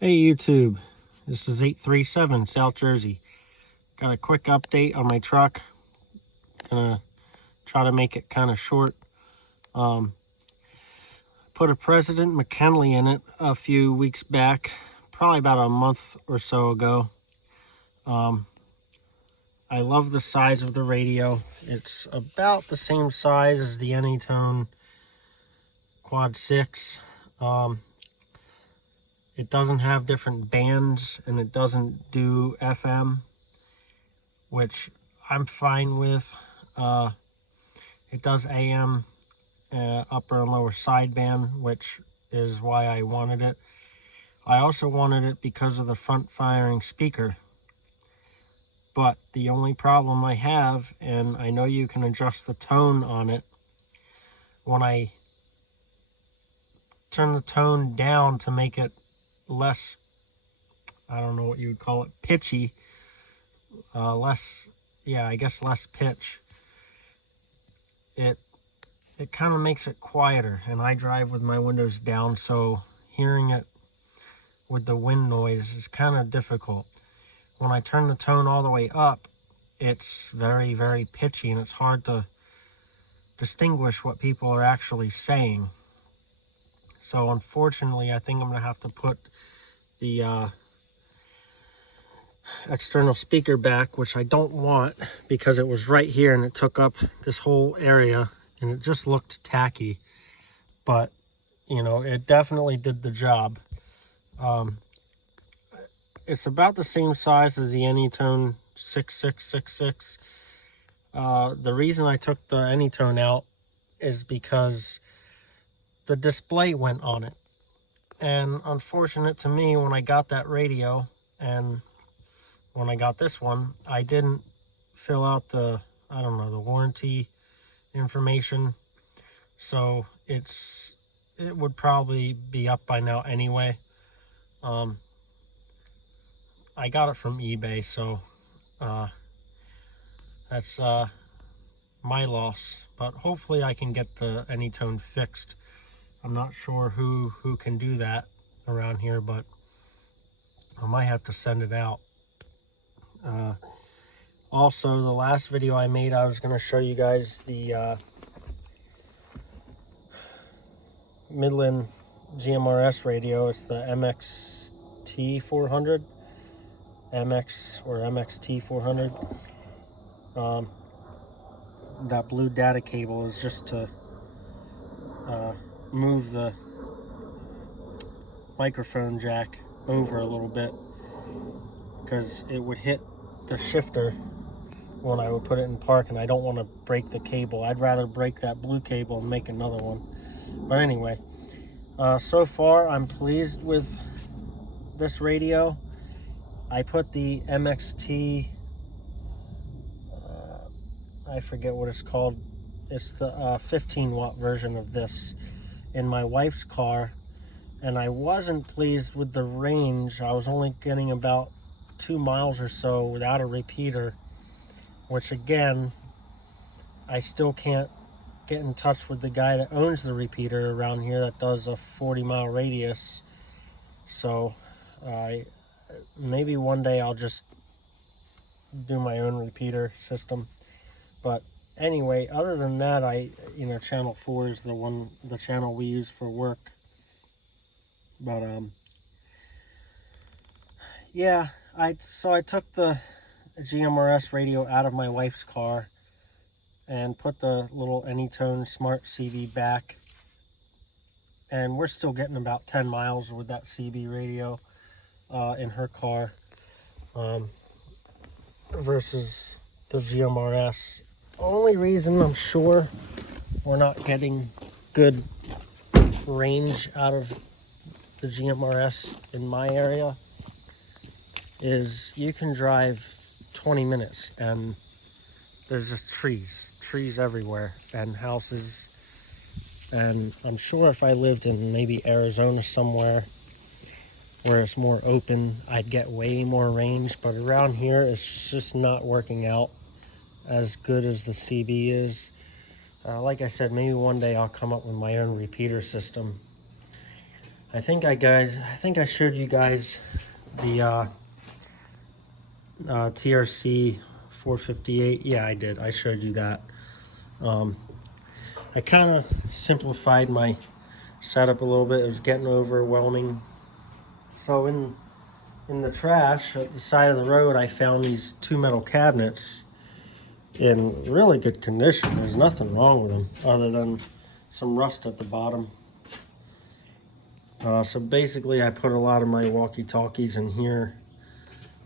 Hey YouTube, this is 837 South Jersey. Got a quick update on my truck. Gonna try to make it kind of short. Put a President McKinley in it a few weeks back, probably about a month or so ago. I love the size of the radio. It's about the same size as the Anytown Quad 6. It doesn't have different bands and it doesn't do FM, which I'm fine with. It does AM, upper and lower sideband, which is why I wanted it. I also wanted it because of the front firing speaker. But the only problem I have, and I know you can adjust the tone on it, when I turn the tone down to make it less, I don't know what you would call it, pitchy, less pitch, it kind of makes it quieter, and I drive with my windows down, so hearing it with the wind noise is kind of difficult. When I turn the tone all the way up, it's very, very pitchy, and it's hard to distinguish what people are actually saying. So unfortunately, I think I'm going to have to put the external speaker back, which I don't want because it was right here and it took up this whole area and it just looked tacky. But, you know, it definitely did the job. It's about the same size as the Anytown 6666. The reason I took the Anytown out is because the display went on it. And unfortunate to me, when I got that radio and when I got this one, I didn't fill out the warranty information. So it would probably be up by now anyway. I got it from eBay, so that's my loss. But hopefully I can get the Anytown fixed. I'm not sure who can do that around here, but I might have to send it out. Also, the last video I made, I was going to show you guys the Midland GMRS radio. It's the MXT 400, MX or MXT 400. That blue data cable is just to move the microphone jack over a little bit, because it would hit the shifter when I would put it in park, and I don't want to break the cable. I'd rather break that blue cable and make another one. But anyway, so far I'm pleased with this radio. I put the MXT, I forget what it's called. It's the 15 watt version of this in my wife's car, and I wasn't pleased with the range. I was only getting about 2 miles or so without a repeater, which again, I still can't get in touch with the guy that owns the repeater around here that does a 40-mile radius. So maybe one day I'll just do my own repeater system. But anyway, other than that, channel 4 is the channel we use for work. But yeah, I took the GMRS radio out of my wife's car and put the little Anytone Smart CB back, and we're still getting about 10 miles with that CB radio in her car, versus the GMRS. Only reason I'm sure we're not getting good range out of the GMRS in my area is you can drive 20 minutes and there's just trees everywhere and houses. And I'm sure if I lived in maybe Arizona somewhere where it's more open, I'd get way more range. But around here, it's just not working out as good as the CB is. Like I said, maybe one day I'll come up with my own repeater system. I think I showed you guys the TRC 458. Yeah, I did. I showed you that. I kind of simplified my setup a little bit. It was getting overwhelming. So in the trash at the side of the road, I found these 2 metal cabinets in really good condition. There's nothing wrong with them other than some rust at the bottom. So basically I put a lot of my walkie-talkies in here.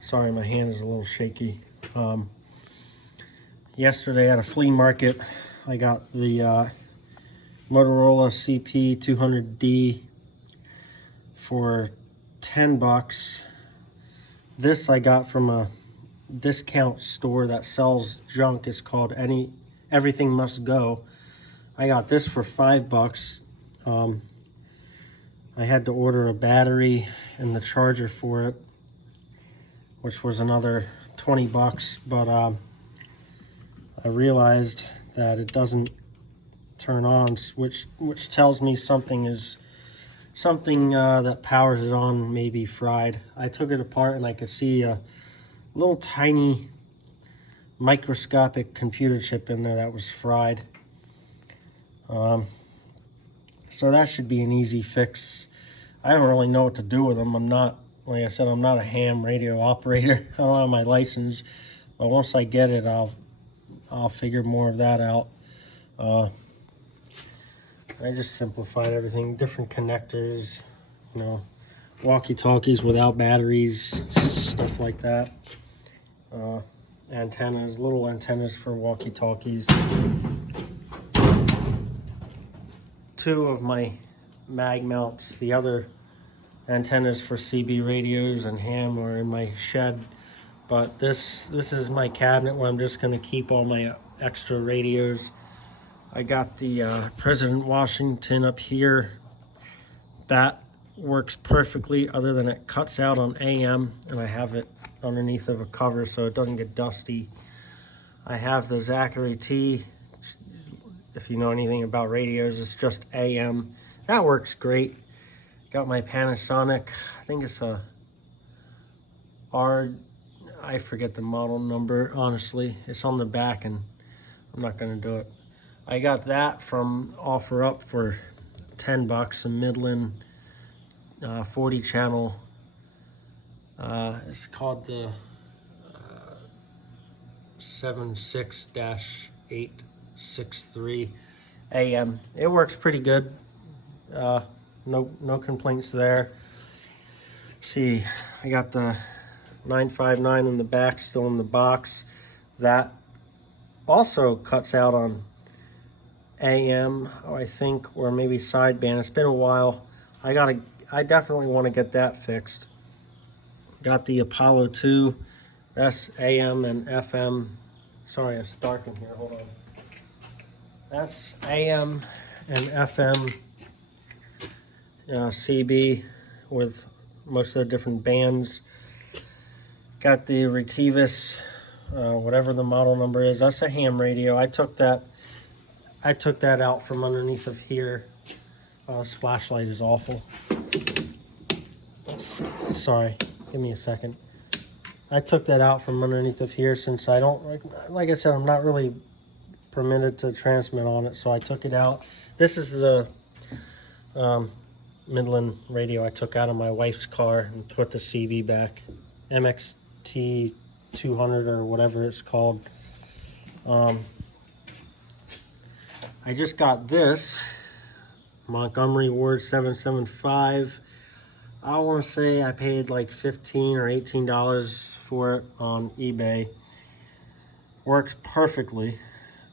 Sorry, my hand is a little shaky. Yesterday at a flea market, I got the Motorola CP 200D for $10. This I got from a discount store that sells junk. It's called Everything Must Go. I got this for $5. I had to order a battery and the charger for it, which was another $20, but I realized that it doesn't turn on, which tells me something that powers it on may be fried. I took it apart and I could see a little tiny microscopic computer chip in there that was fried. So that should be an easy fix. I don't really know what to do with them. I'm not, like I said, I'm not a ham radio operator. I don't have my license, but once I get it, I'll figure more of that out. I just simplified everything. Different connectors, you know, walkie-talkies without batteries, stuff like that. Antennas, little antennas for walkie-talkies. 2 of my mag mounts. The other antennas for CB radios and ham are in my shed. But this is my cabinet where I'm just going to keep all my extra radios. I got the President Washington up here. That works perfectly, other than it cuts out on AM, and I have it underneath of a cover so it doesn't get dusty. I have the Zachary T. If you know anything about radios, it's just AM. That works great. Got my Panasonic, I think it's a I forget the model number, honestly. It's on the back and I'm not gonna do it. I got that from OfferUp for $10, a Midland 40 channel. It's called the 76-863 AM. It works pretty good. No complaints there. See, I got the 959 in the back, still in the box. That also cuts out on AM, I think, or maybe sideband. It's been a while. I definitely want to get that fixed. Got the Apollo 2. That's AM and FM. Sorry, it's dark in here. Hold on. That's AM and FM CB with most of the different bands. Got the Retevis, whatever the model number is. That's a ham radio. I took that out from underneath of here. This flashlight is awful. Sorry, give me a second. I took that out from underneath of here since I don't, like I said, I'm not really permitted to transmit on it, so I took it out. This is the Midland radio I took out of my wife's car and put the CB back. MXT 200 or whatever it's called. I just got this Montgomery Ward 775. I want to say I paid like $15 or $18 for it on eBay. Works perfectly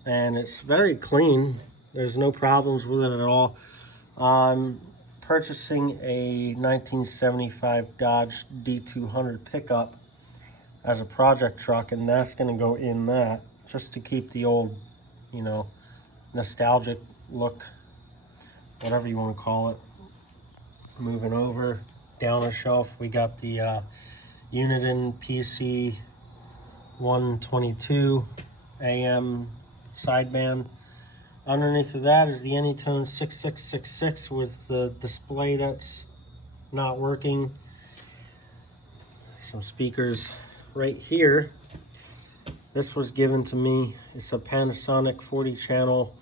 and it's very clean. There's no problems with it at all. I'm purchasing a 1975 Dodge D200 pickup as a project truck, and that's going to go in that just to keep the old, you know, nostalgic look, whatever you want to call it. Moving over down a shelf, we got the Uniden PC 122 AM sideband. Underneath of that is the Anytown 6666 with the display that's not working. Some speakers right here. This was given to me. It's a Panasonic 40 channel,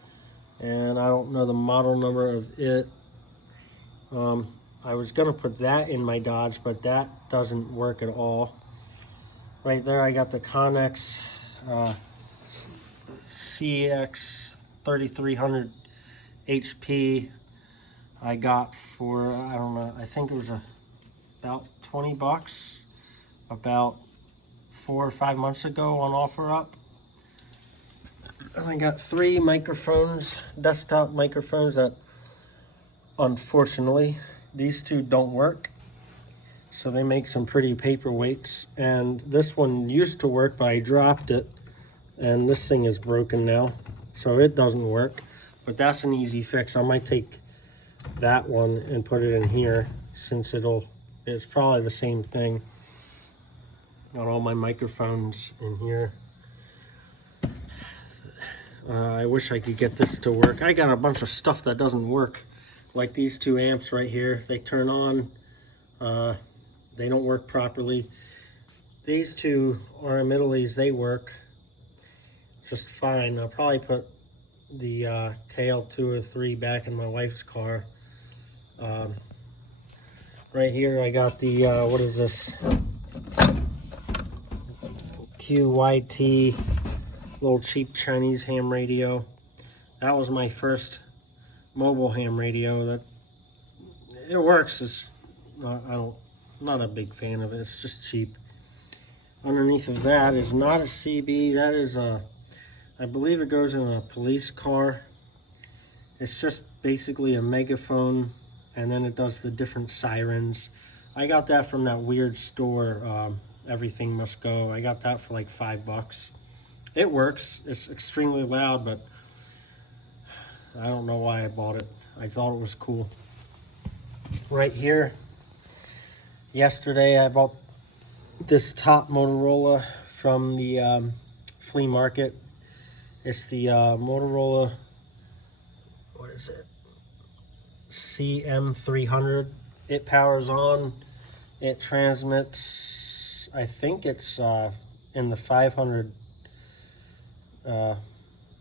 and I don't know the model number of it. I was gonna put that in my Dodge, but that doesn't work at all. Right there I got the Connex CX 3300 HP. I got for, I don't know, I think it was about 20 bucks about 4 or 5 months ago on OfferUp. And I got 3 microphones, desktop microphones, that unfortunately these 2 don't work. So they make some pretty paperweights, and this one used to work, but I dropped it, and this thing is broken now, so it doesn't work. But that's an easy fix. I might take that one and put it in here, since it's probably the same thing. Got all my microphones in here. I wish I could get this to work. I got a bunch of stuff that doesn't work, like these 2 amps right here. They turn on, they don't work properly. These 2 RMIDLEs, they work just fine. I'll probably put the KL203 back in my wife's car. Right here I got the, what is this? QYT, little cheap Chinese ham radio. That was my first mobile ham radio. That it works. It's I'm not a big fan of it. It's just cheap. Underneath of that is not a CB. That is a, I believe it goes in a police car. It's just basically a megaphone, and then it does the different sirens. I got that from that weird store, Everything Must Go. I got that for like $5. It works. It's extremely loud, but I don't know why I bought it. I thought it was cool. Right here, yesterday I bought this top Motorola from the flea market. It's the Motorola, what is it? CM300. It powers on. It transmits, I think it's in the 500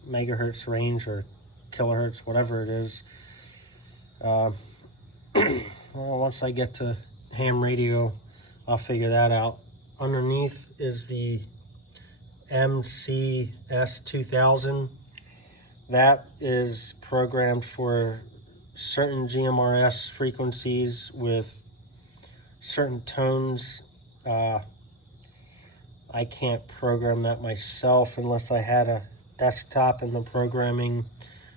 megahertz range, or kilohertz, whatever it is. Well, once I get to ham radio, I'll figure that out. Underneath is the MCS2000. That is programmed for certain GMRS frequencies with certain tones. I can't program that myself unless I had a desktop and the programming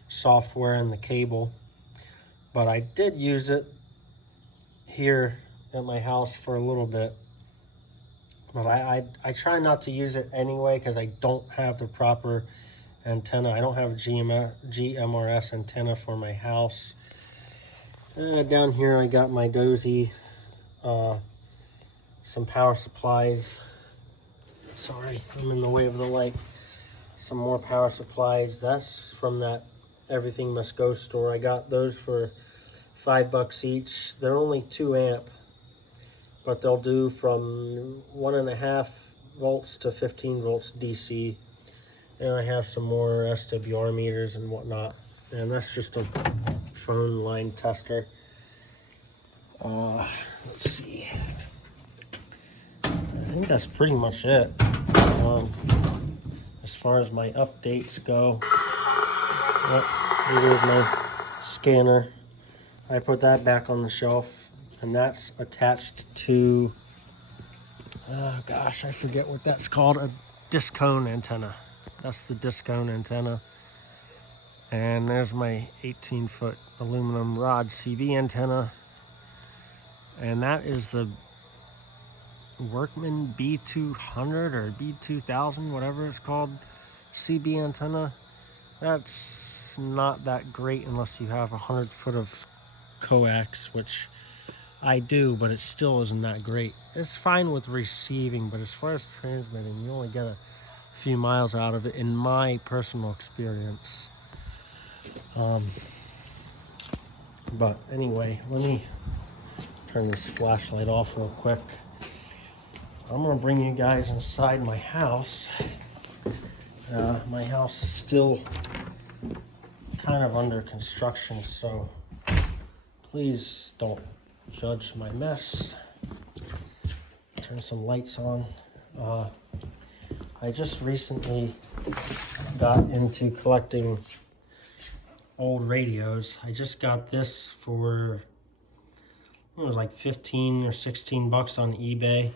software and the cable. But I did use it here at my house for a little bit. But I try not to use it anyway, because I don't have the proper antenna. I don't have a GMRS antenna for my house. Down here I got my Dozy, some power supplies. Sorry, I'm in the way of the light. Some more power supplies. That's from that Everything Must Go store. I got those for $5 each. They're only 2 amp, but they'll do from 1.5 volts to 15 volts DC. And I have some more SWR meters and whatnot. And that's just a phone line tester. Let's see. I think that's pretty much it. As far as my updates go, here is my scanner. I put that back on the shelf, and that's attached to, oh gosh, I forget what that's called, a disc cone antenna. That's the disc cone antenna. And there's my 18-foot aluminum rod CB antenna. And that is the Workman B200 or B2000, whatever it's called, CB antenna. That's not that great unless you have 100 foot of coax, which I do, but it still isn't that great. It's fine with receiving, but as far as transmitting, you only get a few miles out of it, in my personal experience. But anyway, let me Turn this flashlight off real quick. I'm gonna bring you guys inside my house. My house is still kind of under construction, so please don't judge my mess. Turn some lights on. I just recently got into collecting old radios. I just got this for, it was like 15 or 16 bucks on eBay.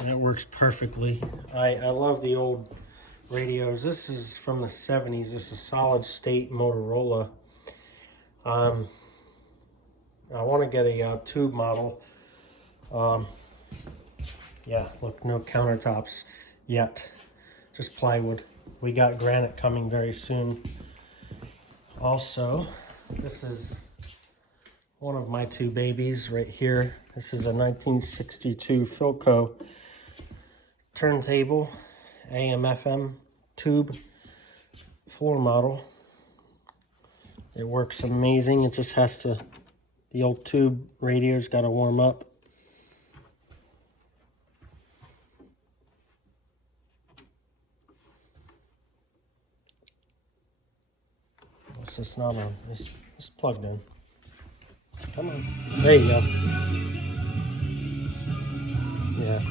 And it works perfectly. I love the old radios. This is from the 70s. This is solid state Motorola. I want to get a tube model. Yeah, look, no countertops yet, just plywood. We got granite coming very soon. Also, this is one of my two babies right here. This is a 1962 Philco turntable, AM/FM tube floor model. It works amazing. It just has to, the old tube radio's got to warm up. It's not on. It's plugged in. Come on. There you go. Yeah.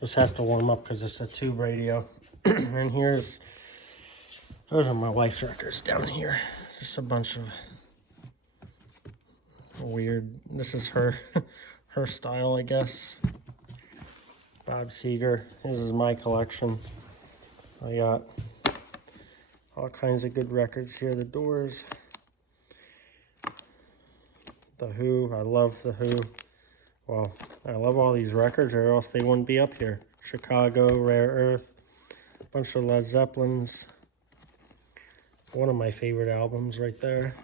Just has to warm up because it's a tube radio. And those are my wife's records down here. Just a bunch of weird. This is her style, I guess. Bob Seger. This is my collection. I got all kinds of good records here. The Doors, The Who. I love The Who. Well, I love all these records or else they wouldn't be up here. Chicago, Rare Earth, a bunch of Led Zeppelins. One of my favorite albums right there.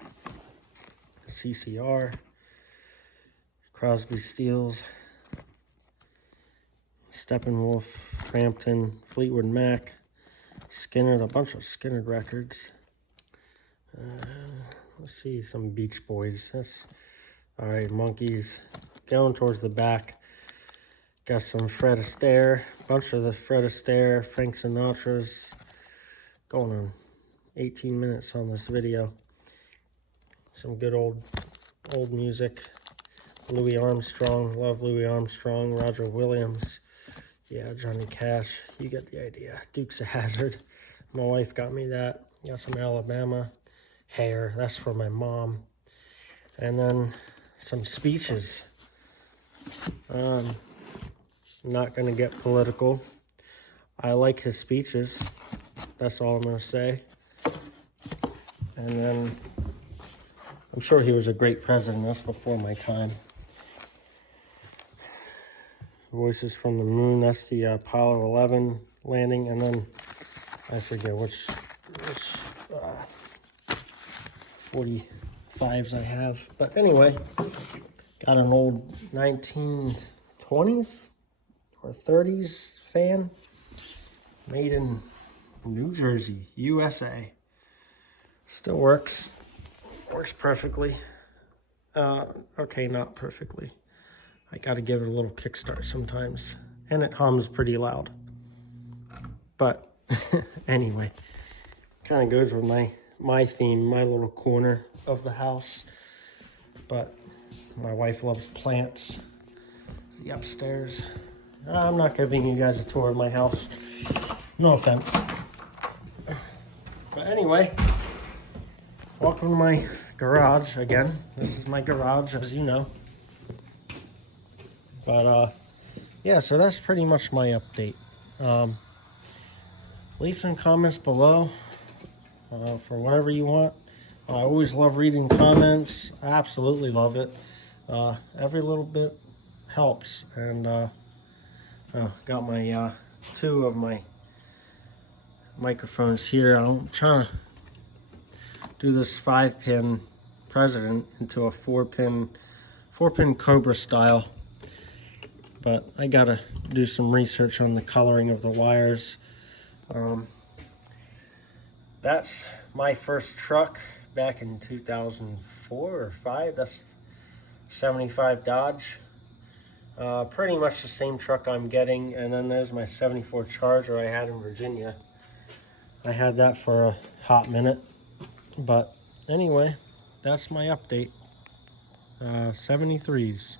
CCR, Crosby, Stills, Steppenwolf, Frampton, Fleetwood Mac, Skinner, a bunch of Skinner records. Let's see, some Beach Boys. That's all right. Monkeys. Going towards the back, got some Fred Astaire, bunch of the Fred Astaire, Frank Sinatra's. Going on 18 minutes on this video. Some good old music. Louis Armstrong, love Louis Armstrong. Roger Williams. Yeah, Johnny Cash, you get the idea. Dukes of Hazzard. My wife got me that. Got some Alabama. Hair, that's for my mom. And then some speeches. I'm not going to get political. I like his speeches. That's all I'm going to say. And then I'm sure he was a great president. That's before my time. Voices from the Moon, that's the Apollo 11 landing, and then I forget which 45s I have. But anyway, got an old 1920s or 30s fan made in New Jersey, USA. Still works perfectly. Okay, not perfectly. I gotta give it a little kickstart sometimes, and it hums pretty loud. But anyway, kind of goes with my theme, my little corner of the house. But my wife loves plants. The upstairs. I'm not giving you guys a tour of my house. No offense. But anyway, welcome to my garage again. This is my garage, as you know. But yeah, so that's pretty much my update. Leave some comments below for whatever you want. I always love reading comments. I absolutely love it. Every little bit helps. And got my two of my microphones here. I'm trying to do this 5-pin President into a 4-pin Cobra style. But I gotta do some research on the coloring of the wires. That's my first truck back in 2004 or 5. That's 75 Dodge. Pretty much the same truck I'm getting. And then there's my 74 Charger I had in Virginia. I had that for a hot minute. But anyway, that's my update. 73s.